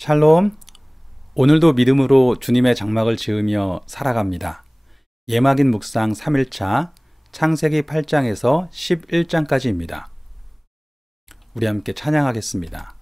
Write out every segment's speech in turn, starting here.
샬롬, 오늘도 믿음으로 주님의 장막을 지으며 살아갑니다. 예막인 묵상 3일차 창세기 8장에서 11장까지입니다. 우리 함께 찬양하겠습니다.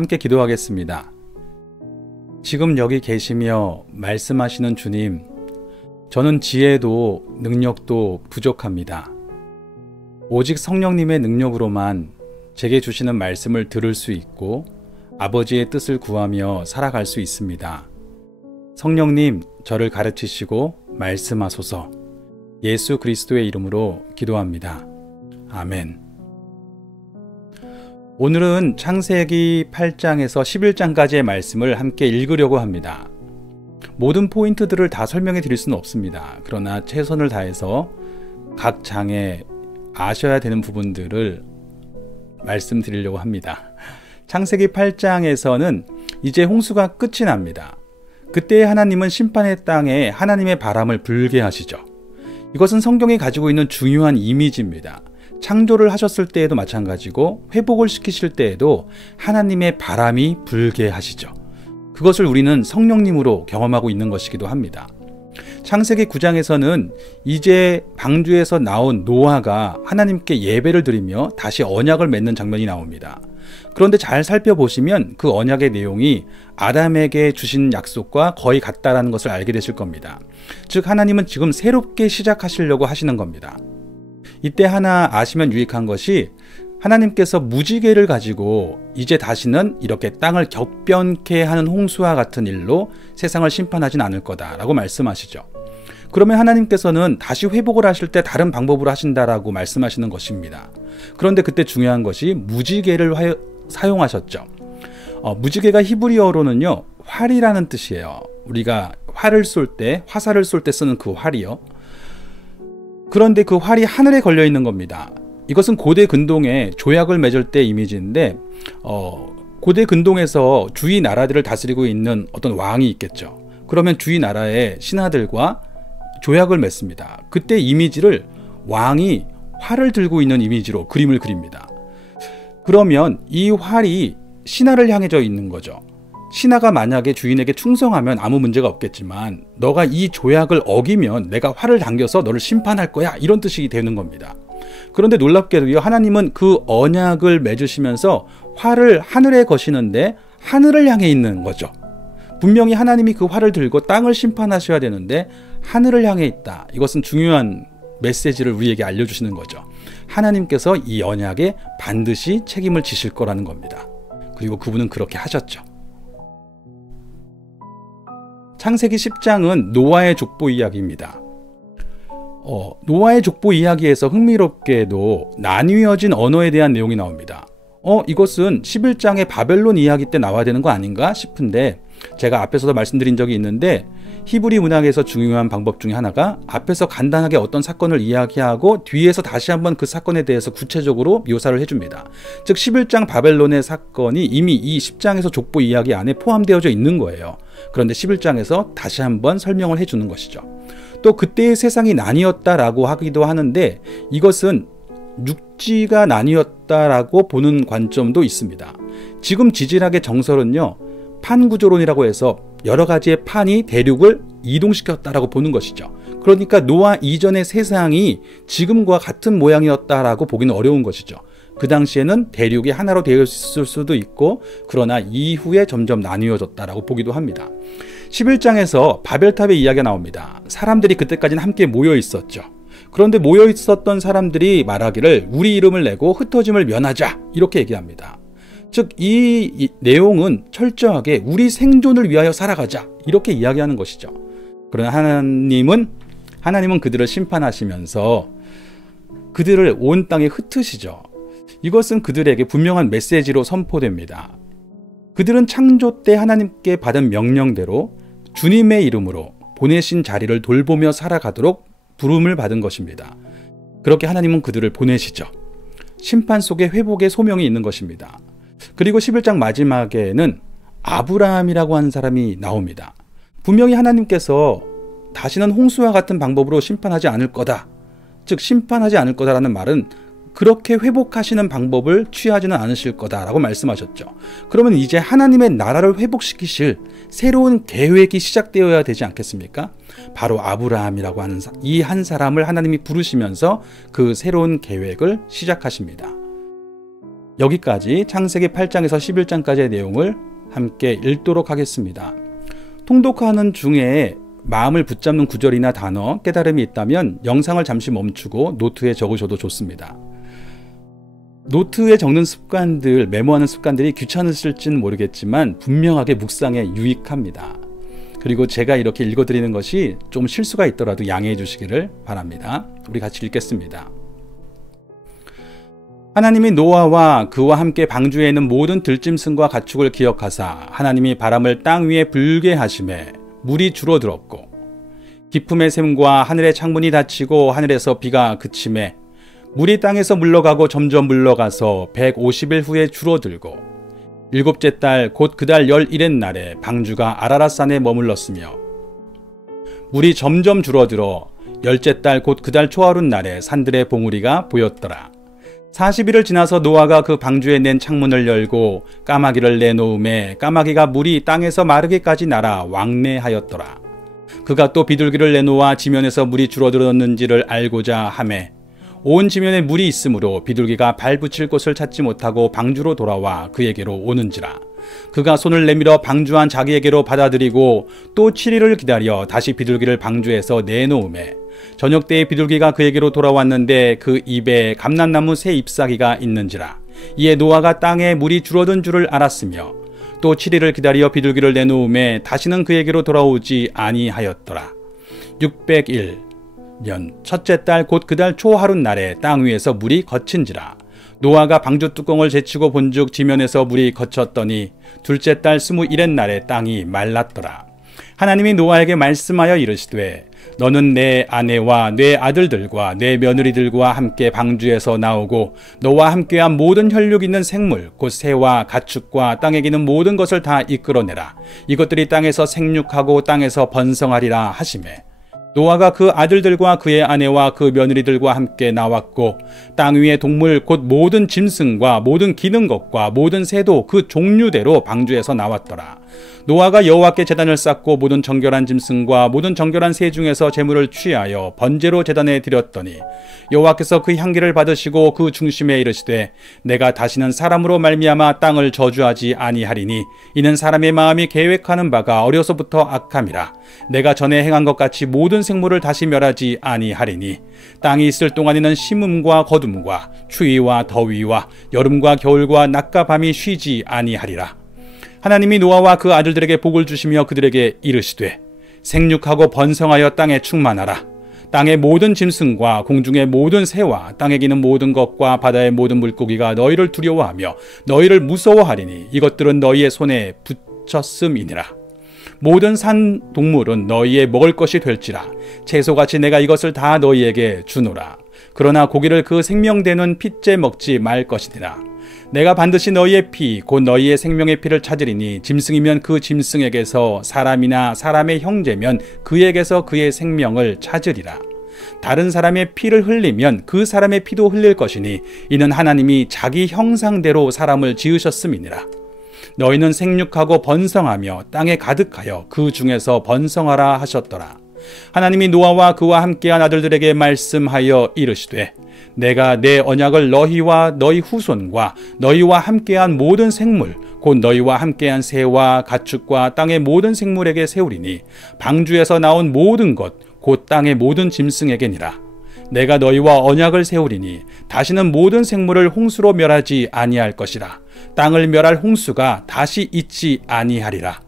함께 기도하겠습니다. 지금 여기 계시며 말씀하시는 주님, 저는 지혜도 능력도 부족합니다. 오직 성령님의 능력으로만 제게 주시는 말씀을 들을 수 있고 아버지의 뜻을 구하며 살아갈 수 있습니다. 성령님, 저를 가르치시고 말씀하소서. 예수 그리스도의 이름으로 기도합니다. 아멘. 오늘은 창세기 8장에서 11장까지의 말씀을 함께 읽으려고 합니다. 모든 포인트들을 다 설명해 드릴 수는 없습니다. 그러나 최선을 다해서 각 장에 아셔야 되는 부분들을 말씀드리려고 합니다. 창세기 8장에서는 이제 홍수가 끝이 납니다. 그때 하나님은 심판의 땅에 하나님의 바람을 불게 하시죠. 이것은 성경이 가지고 있는 중요한 이미지입니다. 창조를 하셨을 때에도 마찬가지고 회복을 시키실 때에도 하나님의 바람이 불게 하시죠. 그것을 우리는 성령님으로 경험하고 있는 것이기도 합니다. 창세기 9장에서는 이제 방주에서 나온 노아가 하나님께 예배를 드리며 다시 언약을 맺는 장면이 나옵니다. 그런데 잘 살펴보시면 그 언약의 내용이 아담에게 주신 약속과 거의 같다라는 것을 알게 되실 겁니다. 즉 하나님은 지금 새롭게 시작하시려고 하시는 겁니다. 이때 하나 아시면 유익한 것이 하나님께서 무지개를 가지고 이제 다시는 이렇게 땅을 격변케 하는 홍수와 같은 일로 세상을 심판하진 않을 거다라고 말씀하시죠. 그러면 하나님께서는 다시 회복을 하실 때 다른 방법으로 하신다라고 말씀하시는 것입니다. 그런데 그때 중요한 것이 무지개를 사용하셨죠. 무지개가 히브리어로는요, 활이라는 뜻이에요. 우리가 활을 쏠 때, 화살을 쏠 때 쓰는 그 활이요. 그런데 그 활이 하늘에 걸려 있는 겁니다. 이것은 고대 근동에 조약을 맺을 때 이미지인데, 고대 근동에서 주위 나라들을 다스리고 있는 어떤 왕이 있겠죠. 그러면 주위 나라의 신하들과 조약을 맺습니다. 그때 이미지를 왕이 활을 들고 있는 이미지로 그림을 그립니다. 그러면 이 활이 신하를 향해져 있는 거죠. 신하가 만약에 주인에게 충성하면 아무 문제가 없겠지만 너가 이 조약을 어기면 내가 활을 당겨서 너를 심판할 거야, 이런 뜻이 되는 겁니다. 그런데 놀랍게도요, 하나님은 그 언약을 맺으시면서 활을 하늘에 거시는데 하늘을 향해 있는 거죠. 분명히 하나님이 그 활을 들고 땅을 심판하셔야 되는데 하늘을 향해 있다. 이것은 중요한 메시지를 우리에게 알려주시는 거죠. 하나님께서 이 언약에 반드시 책임을 지실 거라는 겁니다. 그리고 그분은 그렇게 하셨죠. 창세기 10장은 노아의 족보 이야기입니다. 노아의 족보 이야기에서 흥미롭게도 나뉘어진 언어에 대한 내용이 나옵니다. 이것은 11장의 바벨론 이야기 때 나와야 되는 거 아닌가 싶은데, 제가 앞에서도 말씀드린 적이 있는데 히브리 문학에서 중요한 방법 중에 하나가 앞에서 간단하게 어떤 사건을 이야기하고 뒤에서 다시 한번 그 사건에 대해서 구체적으로 묘사를 해줍니다. 즉 11장 바벨론의 사건이 이미 이 10장에서 족보 이야기 안에 포함되어져 있는 거예요. 그런데 11장에서 다시 한번 설명을 해주는 것이죠. 또 그때의 세상이 나뉘었다라고 하기도 하는데 이것은 육지가 나뉘었다라고 보는 관점도 있습니다. 지금 지질학의 정설은요, 판구조론이라고 해서 여러 가지의 판이 대륙을 이동시켰다라고 보는 것이죠. 그러니까 노아 이전의 세상이 지금과 같은 모양이었다라고 보기는 어려운 것이죠. 그 당시에는 대륙이 하나로 되어 있을 수도 있고, 그러나 이후에 점점 나뉘어졌다라고 보기도 합니다. 11장에서 바벨탑의 이야기가 나옵니다. 사람들이 그때까지는 함께 모여 있었죠. 그런데 모여 있었던 사람들이 말하기를 우리 이름을 내고 흩어짐을 면하자, 이렇게 얘기합니다. 즉 이 내용은 철저하게 우리 생존을 위하여 살아가자, 이렇게 이야기하는 것이죠. 그러나 하나님은 그들을 심판하시면서 그들을 온 땅에 흩으시죠. 이것은 그들에게 분명한 메시지로 선포됩니다. 그들은 창조 때 하나님께 받은 명령대로 주님의 이름으로 보내신 자리를 돌보며 살아가도록 부름을 받은 것입니다. 그렇게 하나님은 그들을 보내시죠. 심판 속에 회복의 소명이 있는 것입니다. 그리고 11장 마지막에는 아브라함이라고 하는 사람이 나옵니다. 분명히 하나님께서 다시는 홍수와 같은 방법으로 심판하지 않을 거다, 즉 심판하지 않을 거다라는 말은 그렇게 회복하시는 방법을 취하지는 않으실 거다라고 말씀하셨죠. 그러면 이제 하나님의 나라를 회복시키실 새로운 계획이 시작되어야 되지 않겠습니까? 바로 아브라함이라고 하는 이 한 사람을 하나님이 부르시면서 그 새로운 계획을 시작하십니다. 여기까지 창세기 8장에서 11장까지의 내용을 함께 읽도록 하겠습니다. 통독하는 중에 마음을 붙잡는 구절이나 단어, 깨달음이 있다면 영상을 잠시 멈추고 노트에 적으셔도 좋습니다. 노트에 적는 습관들, 메모하는 습관들이 귀찮으실지는 모르겠지만 분명하게 묵상에 유익합니다. 그리고 제가 이렇게 읽어드리는 것이 좀 실수가 있더라도 양해해 주시기를 바랍니다. 우리 같이 읽겠습니다. 하나님이 노아와 그와 함께 방주에 있는 모든 들짐승과 가축을 기억하사 하나님이 바람을 땅 위에 불게 하심에 물이 줄어들었고 깊음의 샘과 하늘의 창문이 닫히고 하늘에서 비가 그침에 물이 땅에서 물러가고 점점 물러가서 150일 후에 줄어들고 일곱째 달 곧 그 달 11의 날에 방주가 아라랏산에 머물렀으며 물이 점점 줄어들어 열째 달 곧 그 달 초하룻 날에 산들의 봉우리가 보였더라. 40일을 지나서 노아가 그 방주에 낸 창문을 열고 까마귀를 내놓음에 까마귀가 물이 땅에서 마르기까지 날아 왕래하였더라. 그가 또 비둘기를 내놓아 지면에서 물이 줄어들었는지를 알고자 하매 온 지면에 물이 있으므로 비둘기가 발 붙일 곳을 찾지 못하고 방주로 돌아와 그에게로 오는지라. 그가 손을 내밀어 방주한 자기에게로 받아들이고 또 7일을 기다려 다시 비둘기를 방주에서 내놓음에 저녁 때에 비둘기가 그에게로 돌아왔는데 그 입에 감람나무 새 잎사귀가 있는지라. 이에 노아가 땅에 물이 줄어든 줄을 알았으며 또 7일을 기다려 비둘기를 내놓음에 다시는 그에게로 돌아오지 아니하였더라. 601년 첫째 달 곧 그 달 초 하룻날에 땅 위에서 물이 거친지라. 노아가 방주 뚜껑을 제치고 본즉 지면에서 물이 거쳤더니 둘째 달 21의 날에 땅이 말랐더라. 하나님이 노아에게 말씀하여 이르시되 너는 내 아내와 내 아들들과 내 며느리들과 함께 방주에서 나오고 너와 함께한 모든 혈육 있는 생물 곧 새와 가축과 땅에 기는 모든 것을 다 이끌어내라. 이것들이 땅에서 생육하고 땅에서 번성하리라 하시매 노아가 그 아들들과 그의 아내와 그 며느리들과 함께 나왔고 땅 위의 동물 곧 모든 짐승과 모든 기는 것과 모든 새도 그 종류대로 방주에서 나왔더라. 노아가 여호와께 제단을 쌓고 모든 정결한 짐승과 모든 정결한 새 중에서 제물을 취하여 번제로 제단에 드렸더니 여호와께서 그 향기를 받으시고 그 중심에 이르시되 내가 다시는 사람으로 말미암아 땅을 저주하지 아니하리니 이는 사람의 마음이 계획하는 바가 어려서부터 악함이라. 내가 전에 행한 것 같이 모든 생물을 다시 멸하지 아니하리니 땅이 있을 동안에는 심음과 거둠과 추위와 더위와 여름과 겨울과 낮과 밤이 쉬지 아니하리라. 하나님이 노아와 그 아들들에게 복을 주시며 그들에게 이르시되 생육하고 번성하여 땅에 충만하라. 땅의 모든 짐승과 공중의 모든 새와 땅에 기는 모든 것과 바다의 모든 물고기가 너희를 두려워하며 너희를 무서워하리니 이것들은 너희의 손에 붙였음이니라. 모든 산 동물은 너희의 먹을 것이 될지라. 채소같이 내가 이것을 다 너희에게 주노라. 그러나 고기를 그 생명되는 핏째 먹지 말 것이니라. 내가 반드시 너희의 피 곧 너희의 생명의 피를 찾으리니 짐승이면 그 짐승에게서 사람이나 사람의 형제면 그에게서 그의 생명을 찾으리라. 다른 사람의 피를 흘리면 그 사람의 피도 흘릴 것이니 이는 하나님이 자기 형상대로 사람을 지으셨음이니라. 너희는 생육하고 번성하며 땅에 가득하여 그 중에서 번성하라 하셨더라. 하나님이 노아와 그와 함께한 아들들에게 말씀하여 이르시되 내가 내 언약을 너희와 너희 후손과 너희와 함께한 모든 생물 곧 너희와 함께한 새와 가축과 땅의 모든 생물에게 세우리니 방주에서 나온 모든 것 곧 땅의 모든 짐승에게니라. 내가 너희와 언약을 세우리니 다시는 모든 생물을 홍수로 멸하지 아니할 것이라. 땅을 멸할 홍수가 다시 있지 아니하리라.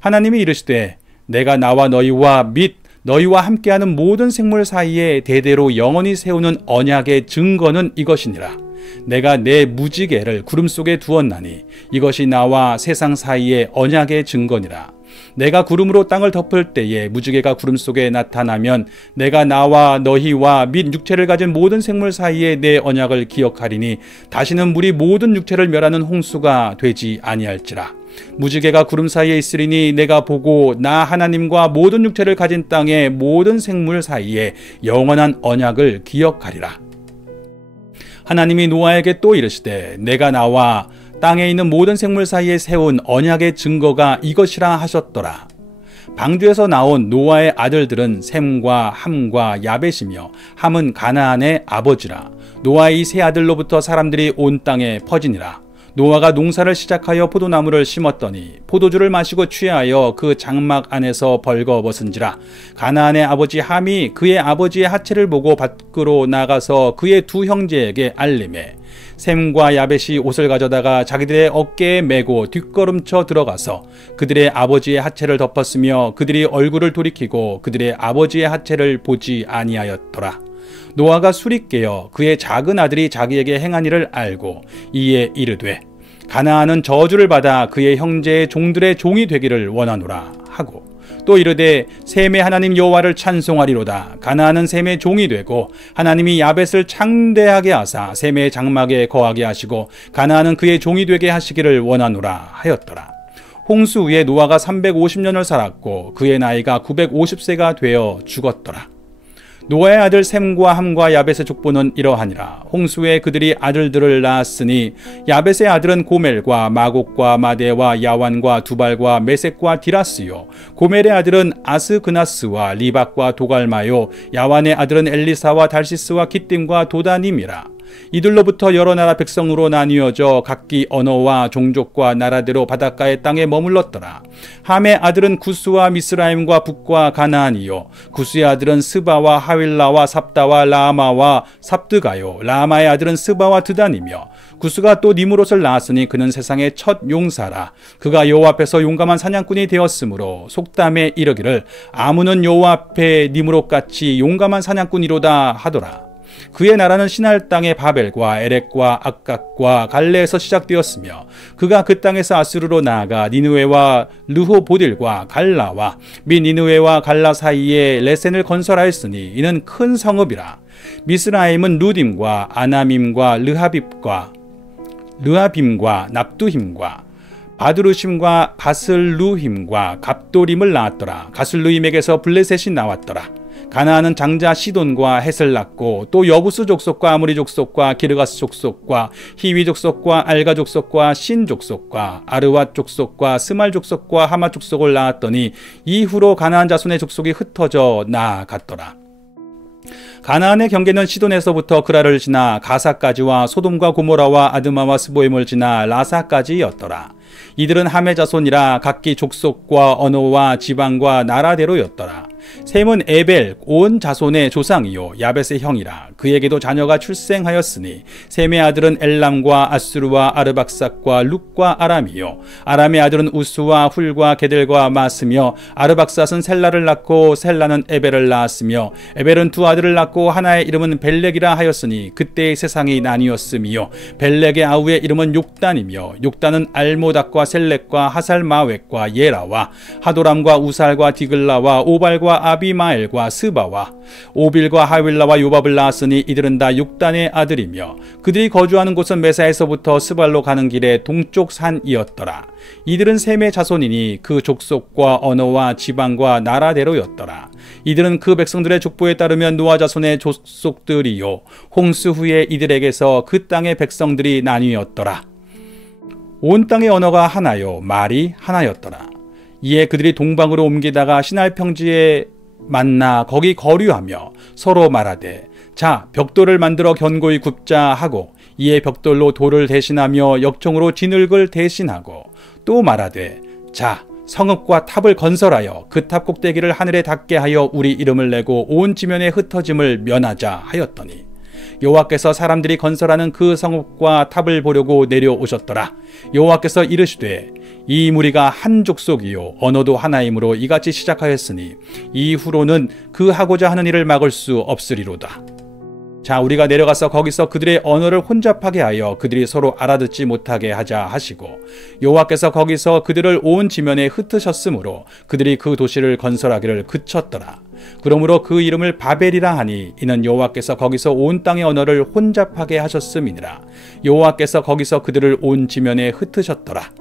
하나님이 이르시되 내가 나와 너희와 및 너희와 함께하는 모든 생물 사이에 대대로 영원히 세우는 언약의 증거는 이것이니라. 내가 내 무지개를 구름 속에 두었나니 이것이 나와 세상 사이의 언약의 증거니라. 내가 구름으로 땅을 덮을 때에 무지개가 구름 속에 나타나면 내가 나와 너희와 및 육체를 가진 모든 생물 사이에 내 언약을 기억하리니 다시는 물이 모든 육체를 멸하는 홍수가 되지 아니할지라. 무지개가 구름 사이에 있으리니 내가 보고 나 하나님과 모든 육체를 가진 땅의 모든 생물 사이에 영원한 언약을 기억하리라. 하나님이 노아에게 또 이르시되 내가 나와 땅에 있는 모든 생물 사이에 세운 언약의 증거가 이것이라 하셨더라. 방주에서 나온 노아의 아들들은 셈과 함과 야벳이며 함은 가나안의 아버지라. 노아의 이 세 아들로부터 사람들이 온 땅에 퍼지니라. 노아가 농사를 시작하여 포도나무를 심었더니 포도주를 마시고 취하여 그 장막 안에서 벌거벗은지라. 가나안의 아버지 함이 그의 아버지의 하체를 보고 밖으로 나가서 그의 두 형제에게 알림해 셈과 야벳이 옷을 가져다가 자기들의 어깨에 메고 뒷걸음쳐 들어가서 그들의 아버지의 하체를 덮었으며 그들이 얼굴을 돌이키고 그들의 아버지의 하체를 보지 아니하였더라. 노아가 술이 깨어 그의 작은 아들이 자기에게 행한 일을 알고 이에 이르되 가나안은 저주를 받아 그의 형제의 종들의 종이 되기를 원하노라 하고 또 이르되 셈의 하나님 여호와를 찬송하리로다. 가나안은 셈의 종이 되고 하나님이 야벳을 창대하게 하사 셈의 장막에 거하게 하시고 가나안은 그의 종이 되게 하시기를 원하노라 하였더라. 홍수 후에 노아가 350년을 살았고 그의 나이가 950세가 되어 죽었더라. 노아의 아들 셈과 함과 야벳의 족보는 이러하니라. 홍수에 그들이 아들들을 낳았으니 야벳의 아들은 고멜과 마곡과 마대와 야완과 두발과 메섹과 디라스요, 고멜의 아들은 아스그나스와 리박과 도갈마요, 야완의 아들은 엘리사와 달시스와 기띔과 도다님이라. 이들로부터 여러 나라 백성으로 나뉘어져 각기 언어와 종족과 나라대로 바닷가의 땅에 머물렀더라. 함의 아들은 구스와 미스라임과 북과 가나안이요, 구스의 아들은 스바와 하윌라와 삽다와 라마와 삽드가요, 라마의 아들은 스바와 드단이며, 구스가 또 니무롯을 낳았으니 그는 세상의 첫 용사라. 그가 여호와 앞에서 용감한 사냥꾼이 되었으므로 속담에 이르기를 아무는 여호와 앞에 니무롯같이 용감한 사냥꾼이로다 하더라. 그의 나라는 시날 땅의 바벨과 에렉과 악각과 갈레에서 시작되었으며, 그가 그 땅에서 아수르로 나아가 니느웨와 르호보딜과 갈라와 및 니느웨와 갈라 사이에 레센을 건설하였으니 이는 큰 성읍이라. 미스라임은 루딤과 아나밈과 르하빔과 납두힘과 바드루심과 가슬루힘과 갑도림을 낳았더라. 가슬루임에게서 블레셋이 나왔더라. 가나안은 장자 시돈과 헷을 낳고 또 여부스 족속과 아무리 족속과 기르가스 족속과 히위 족속과 알가 족속과 신 족속과 아르왓 족속과 스말 족속과 하마 족속을 낳았더니 이후로 가나안 자손의 족속이 흩어져 나아갔더라. 가나안의 경계는 시돈에서부터 그라를 지나 가사까지와 소돔과 고모라와 아드마와 스보임을 지나 라사까지였더라. 이들은 함의 자손이라 각기 족속과 언어와 지방과 나라대로였더라. 셈은 에벨 온 자손의 조상이요 야벳의 형이라. 그에게도 자녀가 출생하였으니 셈의 아들은 엘람과 아수르와 아르박삭과 룩과 아람이요, 아람의 아들은 우스와 훌과 게델과 마스며, 아르박삭은 셀라를 낳고 셀라는 에벨을 낳았으며, 에벨은 두 아들을 낳고 하나의 이름은 벨렉이라 하였으니 그때의 세상이 나뉘었으며, 벨렉의 아우의 이름은 욕단이며, 욕단은 알모닥과 셀렉과 하살마웻과 예라와 하도람과 우살과 디글라와 오발과 아비마엘과 스바와 오빌과 하윌라와 요밥을 낳았으니 이들은 다 욕단의 아들이며, 그들이 거주하는 곳은 메사에서부터 스발로 가는 길의 동쪽 산이었더라. 이들은 셈의 자손이니 그 족속과 언어와 지방과 나라대로였더라. 이들은 그 백성들의 족보에 따르면 노아 자손의 족속들이요, 홍수 후에 이들에게서 그 땅의 백성들이 나뉘었더라. 온 땅의 언어가 하나요 말이 하나였더라. 이에 그들이 동방으로 옮기다가 시날 평지에 만나 거기 거류하며 서로 말하되, 자 벽돌을 만들어 견고히 굽자 하고, 이에 벽돌로 돌을 대신하며 역청으로 진흙을 대신하고, 또 말하되, 자 성읍과 탑을 건설하여 그 탑 꼭대기를 하늘에 닿게 하여 우리 이름을 내고 온 지면에 흩어짐을 면하자 하였더니, 여호와께서 사람들이 건설하는 그 성읍과 탑을 보려고 내려오셨더라. 여호와께서 이르시되, 이 무리가 한 족속이요 언어도 하나이므로 이같이 시작하였으니 이후로는 그 하고자 하는 일을 막을 수 없으리로다. 자 우리가 내려가서 거기서 그들의 언어를 혼잡하게 하여 그들이 서로 알아듣지 못하게 하자 하시고, 여호와께서 거기서 그들을 온 지면에 흩으셨으므로 그들이 그 도시를 건설하기를 그쳤더라. 그러므로 그 이름을 바벨이라 하니 이는 여호와께서 거기서 온 땅의 언어를 혼잡하게 하셨음이니라. 여호와께서 거기서 그들을 온 지면에 흩으셨더라.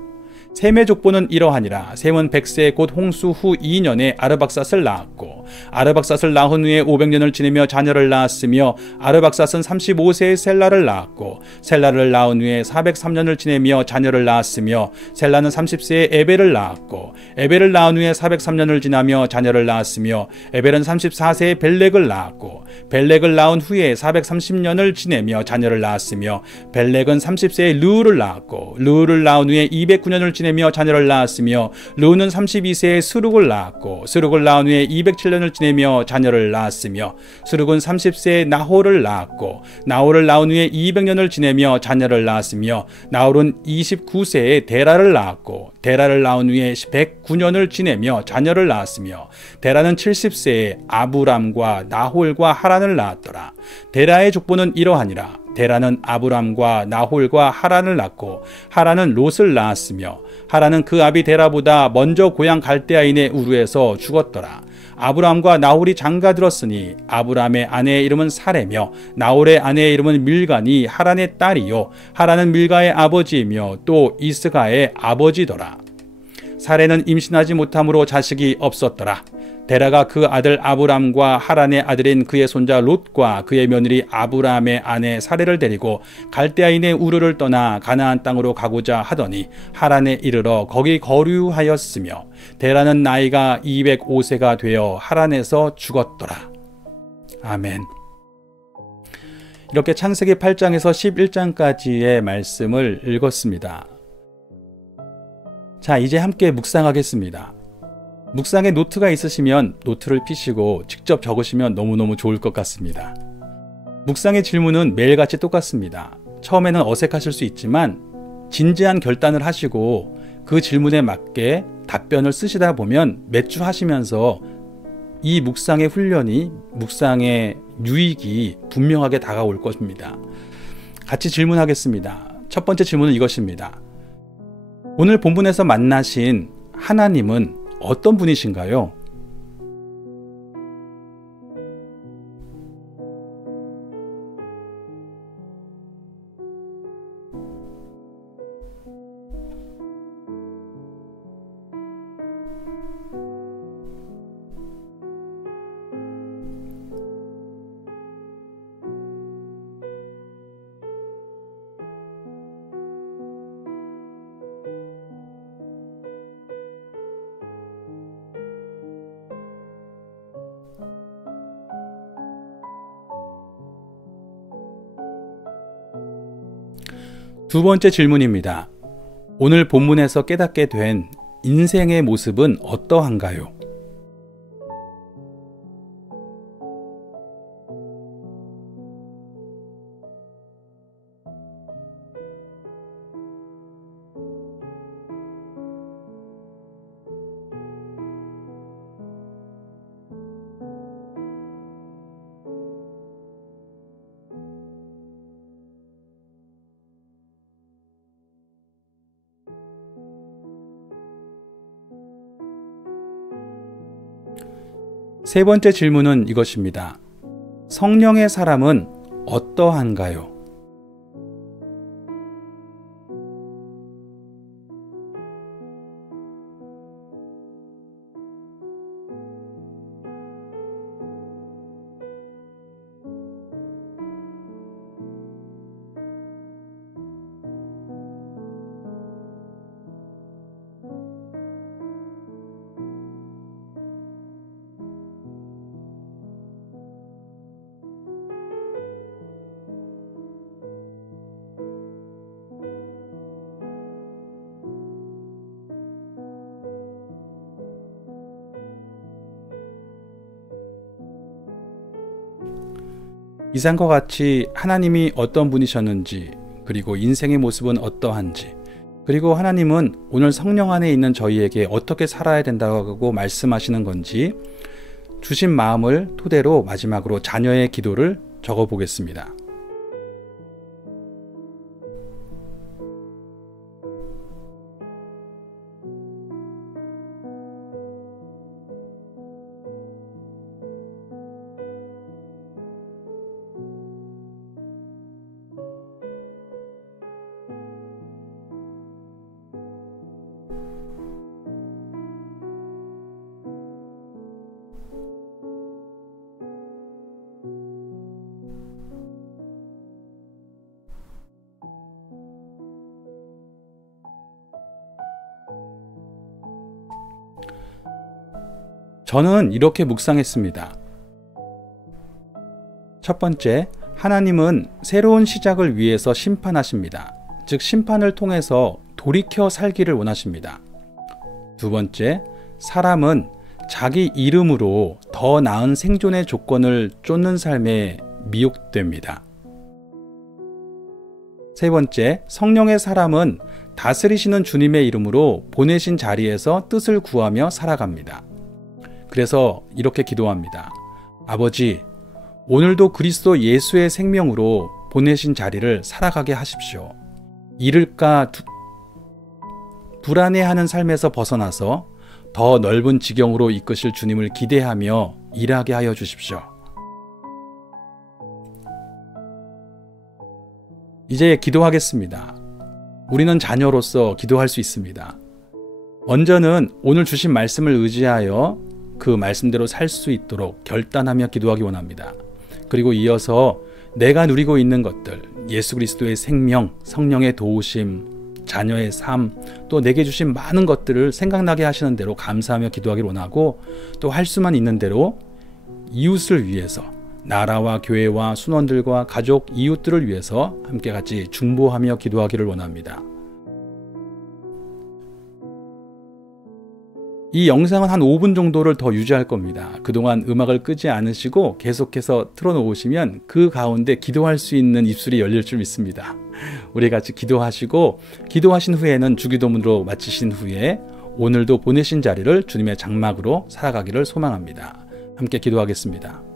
셈의 족보는 이러하니라. 셈은 100세 곧 홍수 후 2년에 아르박삿을 낳았고, 아르박삿을 낳은 후에 500년을 지내며 자녀를 낳았으며, 아르박삿은 35세에 셀라를 낳았고, 셀라를 낳은 후에 403년을 지내며 자녀를 낳았으며, 셀라는 30세에 에벨을 낳았고, 에벨을 낳은 후에 403년을 지나며 자녀를 낳았으며, 에벨은 34세에 벨렉을 낳았고, 벨렉을 낳은 후에 430년을 지내며 자녀를 낳았으며, 벨렉은 30세에 르우를 낳았고, 르우를 낳은 후에 209년을 지내며 자녀를 낳았으며, 르우는 32세에 스룩을 낳았고, 스룩을 낳은 후에 207년을 지내며 자녀를 낳았으며, 스룩은 30세에 나홀을 낳았고, 나홀을 낳은 후에 200년을 지내며 자녀를 낳았으며, 나홀은 29세에 데라를 낳았고, 데라를 낳은 후에 109년을 지내며 자녀를 낳았으며, 데라는 70세에 아브람과 나홀과 하란을 낳았더라. 데라의 족보는 이러하니라. 데라는 아브람과 나홀과 하란을 낳고, 하란은 롯을 낳았으며, 하란은 그 아비 데라보다 먼저 고향 갈대아인의 우르에서 죽었더라. 아브람과 나홀이 장가들었으니 아브람의 아내의 이름은 사레며, 나홀의 아내의 이름은 밀가니 하란의 딸이요, 하란은 밀가의 아버지이며 또 이스가의 아버지더라. 사레는 임신하지 못함으로 자식이 없었더라. 데라가 그 아들 아브람과 하란의 아들인 그의 손자 롯과 그의 며느리 아브람의 아내 사레를 데리고 갈대아인의 우르를 떠나 가나안 땅으로 가고자 하더니 하란에 이르러 거기 거류하였으며 데라는 나이가 205세가 되어 하란에서 죽었더라. 아멘. 이렇게 창세기 8장에서 11장까지의 말씀을 읽었습니다. 자, 이제 함께 묵상하겠습니다. 묵상에 노트가 있으시면 노트를 피시고 직접 적으시면 너무너무 좋을 것 같습니다. 묵상의 질문은 매일같이 똑같습니다. 처음에는 어색하실 수 있지만 진지한 결단을 하시고 그 질문에 맞게 답변을 쓰시다 보면 몇 주 하시면서 이 묵상의 훈련이, 묵상의 유익이 분명하게 다가올 것입니다. 같이 질문하겠습니다. 첫 번째 질문은 이것입니다. 오늘 본문에서 만나신 하나님은 어떤 분이신가요? 두 번째 질문입니다. 오늘 본문에서 깨닫게 된 인생의 모습은 어떠한가요? 세 번째 질문은 이것입니다. 성령의 사람은 어떠한가요? 이상과 같이 하나님이 어떤 분이셨는지, 그리고 인생의 모습은 어떠한지, 그리고 하나님은 오늘 성령 안에 있는 저희에게 어떻게 살아야 된다고 말씀하시는 건지 주신 마음을 토대로 마지막으로 자녀의 기도를 적어 보겠습니다. 저는 이렇게 묵상했습니다. 첫 번째, 하나님은 새로운 시작을 위해서 심판하십니다. 즉 심판을 통해서 돌이켜 살기를 원하십니다. 두 번째, 사람은 자기 이름으로 더 나은 생존의 조건을 쫓는 삶에 미혹됩니다. 세 번째, 성령의 사람은 다스리시는 주님의 이름으로 보내신 자리에서 뜻을 구하며 살아갑니다. 그래서 이렇게 기도합니다. 아버지, 오늘도 그리스도 예수의 생명으로 보내신 자리를 살아가게 하십시오. 잃을까 불안해하는 삶에서 벗어나서 더 넓은 지경으로 이끄실 주님을 기대하며 일하게 하여 주십시오. 이제 기도하겠습니다. 우리는 자녀로서 기도할 수 있습니다. 먼저는 오늘 주신 말씀을 의지하여 그 말씀대로 살 수 있도록 결단하며 기도하기 원합니다. 그리고 이어서 내가 누리고 있는 것들, 예수 그리스도의 생명, 성령의 도우심, 자녀의 삶, 또 내게 주신 많은 것들을 생각나게 하시는 대로 감사하며 기도하기를 원하고, 또 할 수만 있는 대로 이웃을 위해서, 나라와 교회와 순원들과 가족, 이웃들을 위해서 함께 같이 중보하며 기도하기를 원합니다. 이 영상은 한 5분 정도를 더 유지할 겁니다. 그동안 음악을 끄지 않으시고 계속해서 틀어놓으시면 그 가운데 기도할 수 있는 입술이 열릴 줄 믿습니다. 우리 같이 기도하시고, 기도하신 후에는 주기도문으로 마치신 후에 오늘도 보내신 자리를 주님의 장막으로 살아가기를 소망합니다. 함께 기도하겠습니다.